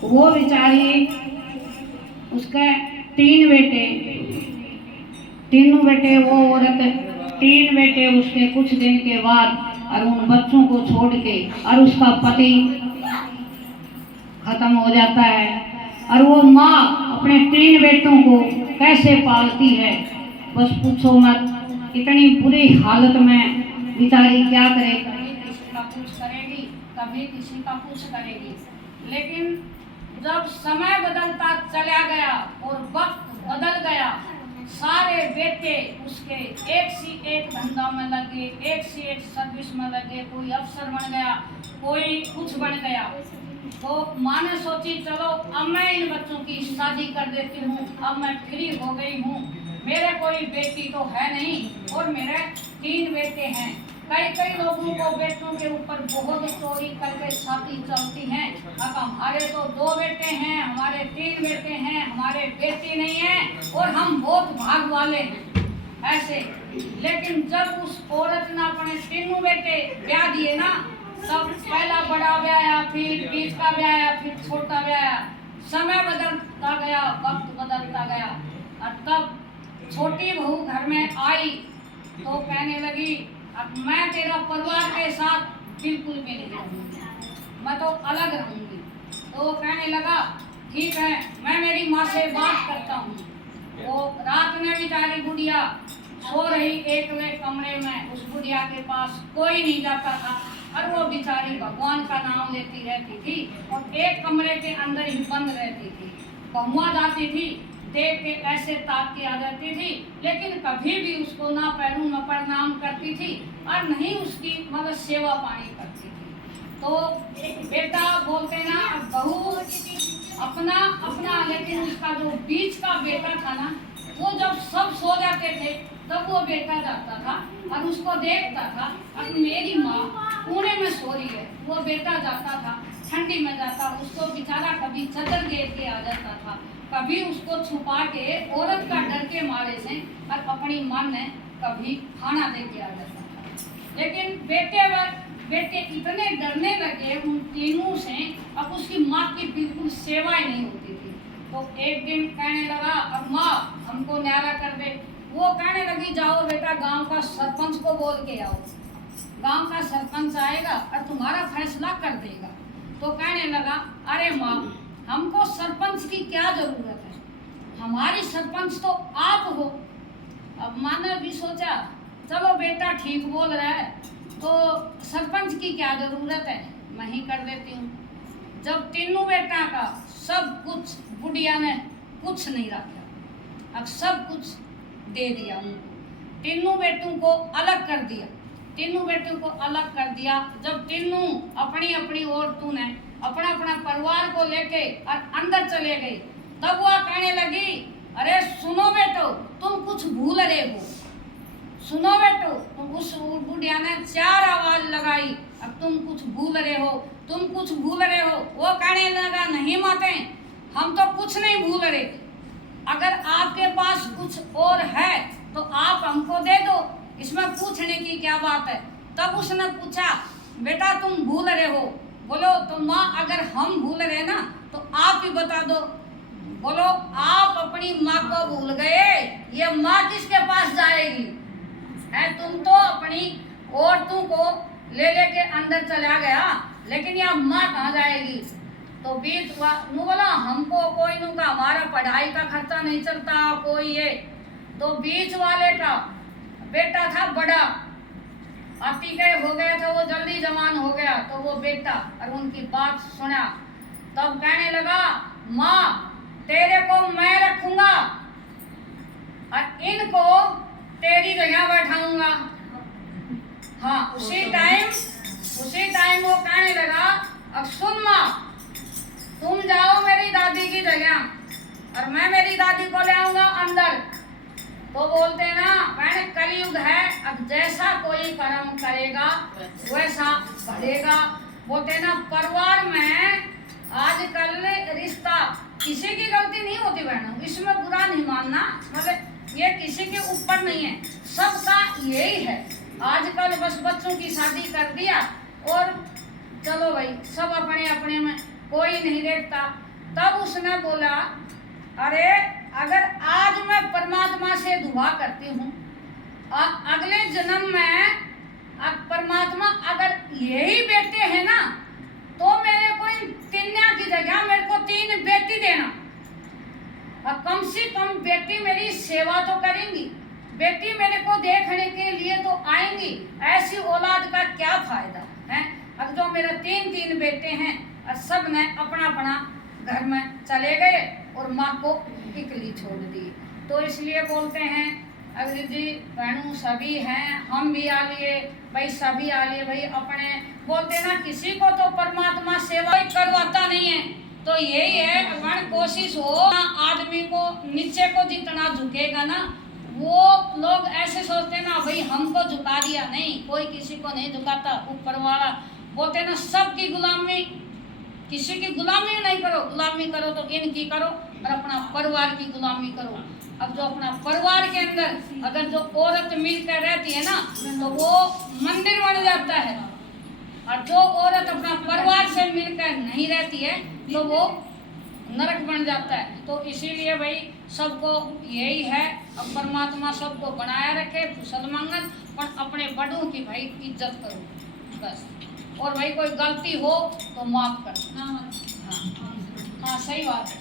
वो बेचारी, उसके 3 बेटे, तीनों बेटे, वो औरत 3 बेटे उसके कुछ दिन के बाद और उन बच्चों को छोड़ के, और उसका पति खत्म हो जाता है, और वो माँ अपने 3 बेटों को कैसे पालती है बस पूछो मत। इतनी बुरी हालत में बेचारी क्या करे, कभी किसी का कुछ करेगी, कभी किसी का कुछ करेगी। लेकिन जब समय बदलता चला गया और वक्त बदल गया, सारे बेटे उसके एक से एक धंधा में लगे, एक से एक सर्विस में लगे, कोई अफसर बन गया, कोई कुछ बन गया। तो माँ ने सोची चलो अब मैं इन बच्चों की शादी कर देती हूँ, अब मैं फ्री हो गई हूँ, मेरे कोई बेटी तो है नहीं और मेरे 3 बेटे हैं। कई लोगों को बेटों के ऊपर बहुत चोरी करके छाती चलती हैं, अब हमारे तो 2 बेटे हैं, हमारे 3 बेटे हैं, हमारे बेटी नहीं है और हम बहुत भाग वाले हैं ऐसे। लेकिन जब उस औरत ने अपने 3 बेटे ब्याह दिए ना, तब पहला बड़ा ब्याया, फिर बीच का ब्याया, फिर छोटा ब्याया। समय बदलता गया, वक्त बदलता गया, और तब छोटी बहू घर में आई तो कहने लगी अब मैं तेरा परिवार के साथ बिल्कुल भी नहीं रहूंगी, मैं तो अलग रहूंगी। तो वो कहने लगा ठीक है, मैं मेरी माँ से बात करता हूँ। वो रात में बेचारी बुढ़िया सो रही एकले कमरे में, उस बुढ़िया के पास कोई नहीं जाता था, और वो बेचारी भगवान का नाम लेती रहती थी और एक कमरे के अंदर ही बंद रहती थी। बहुआ जाती थी, देख के ऐसे ताक के आ जाती थी, लेकिन कभी भी उसको ना पैरों में प्रणाम करती थी और नहीं उसकी मतलब सेवा पानी करती थी। तो बेटा बोलते ना बहू अपना अपना, लेकिन उसका जो बीच का बेटा था ना, वो जब सब सो जाते थे तब वो बेटा जाता था और उसको देखता था, अब मेरी माँ कोने में सो रही है। वो बेटा जाता था, ठंडी में जाता, उसको बेचारा कभी चादर घेर के आ जाता था, कभी उसको छुपा के औरत का डर के मारे से और अपनी माँ ने कभी खाना दे के आ जाता था। लेकिन बेटे इतने डरने लगे उन तीनों से, अब उसकी माँ की बिल्कुल सेवा ही नहीं होती थी। तो एक दिन कहने लगा अब माँ हमको न्यारा कर दे। वो कहने लगी जाओ बेटा गांव का सरपंच को बोल के आओ, गांव का सरपंच आएगा और तुम्हारा फैसला कर देगा। तो कहने लगा अरे माँ हमको सरपंच की क्या जरूरत है, हमारी सरपंच तो आप हो। अब माँ ने भी सोचा चलो बेटा ठीक बोल रहा है, तो सरपंच की क्या जरूरत है, मैं ही कर देती हूँ। जब 3 बेटा का सब कुछ बुढ़िया ने कुछ नहीं रखा, अब सब कुछ दे दिया उनको, 3 बेटों को अलग कर दिया, 3 बेटों को अलग कर दिया। जब 3 अपनी अपनी औरतों ने अपना अपना परिवार को लेके और अंदर चले गए, तब वह कहने लगी अरे सुनो बेटो तुम कुछ भूल रहे हो, सुनो बेटो। उस बुढ़िया ने 4 आवाज लगाई, अब तुम कुछ भूल रहे हो, तुम कुछ भूल रहे हो। वो कहने लगा नहीं माते हम तो कुछ नहीं भूल रहे, अगर आपके पास कुछ और है तो आप हमको दे दो, इसमें पूछने की क्या बात है। तब उसने पूछा बेटा तुम भूल रहे हो, बोलो तो माँ अगर हम भूल रहे ना तो आप ही बता दो। बोलो आप अपनी माँ को भूल गए, ये माँ किसके पास जाएगी है, तुम तो अपनी औरतों को ले लेके अंदर चला गया, लेकिन यह माँ कहाँ जाएगी। तो बीच बोला हमको कोई नुका हमारा पढ़ाई का खर्चा नहीं चलता कोई ये। तो बीच वाले का बेटा था बड़ा, अति के हो गया था, वो जल्दी जवान हो गया, तो वो बेटा और उनकी बात सुना। तब कहने लगा माँ तेरे को मैं रखूंगा और इनको तेरी जगह बैठाऊंगा। हाँ उसी टाइम वो कहने लगा अब सुन माँ तुम जाओ मेरी दादी की जगह और मैं मेरी दादी को ले आऊंगा अंदर। तो बोलते ना मैंने कलयुग है, अब जैसा कोई कर्म करेगा वैसा बढ़ेगा। बोलते ना परिवार में आजकल रिश्ता किसी की गलती नहीं होती बहनों, इसमें बुरा नहीं मानना, मतलब ये किसी के ऊपर नहीं है, सबका यही है। आजकल बस बच्चों की शादी कर दिया और चलो भाई सब अपने अपने में कोई नहीं देखता। तब उसने बोला, अरे अगर आज मैं परमात्मा से दुआ करती हूँ, अगले जन्म में परमात्मा अगर यही बेटे हैं ना, तो मेरे को इन तीनों की जगह मेरे को 3 बेटी देना, और कम से कम बेटी मेरी सेवा तो करेंगी, बेटी मेरे को देखने के लिए तो आएंगी। ऐसी औलाद का क्या फायदा है? अब जो मेरे 3 बेटे हैं और सब ने अपना अपना घर में चले गए और माँ को अकेली छोड़ दी। तो इसलिए बोलते हैं अग्नि जी बहनों सभी हैं, हम भी आ लिए भाई, सभी आ लिए भाई। अपने बोलते ना किसी को तो परमात्मा सेवा ही करवाता नहीं है। तो यही है, अगर कोशिश हो ना, आदमी को नीचे को जितना झुकेगा ना, वो लोग ऐसे सोचते ना भाई हमको झुका दिया, नहीं, कोई किसी को नहीं झुकाता। ऊपर वाला बोलते ना सबकी गुलामी, किसी की गुलामी नहीं करो, गुलामी करो तो इनकी करो और अपना परिवार की गुलामी करो। अब जो अपना परिवार के अंदर अगर जो औरत मिलकर रहती है ना, तो वो मंदिर बन जाता है, और जो औरत अपना परिवार से मिलकर नहीं रहती है तो वो नरक बन जाता है। तो इसीलिए भाई सबको यही है, अब परमात्मा सबको बनाया रखे, कुशल मंगल, पर अपने बड़ों की भाई इज्जत करो बस। और भाई कोई गलती हो तो माफ कर। हाँ, हाँ सही बात है।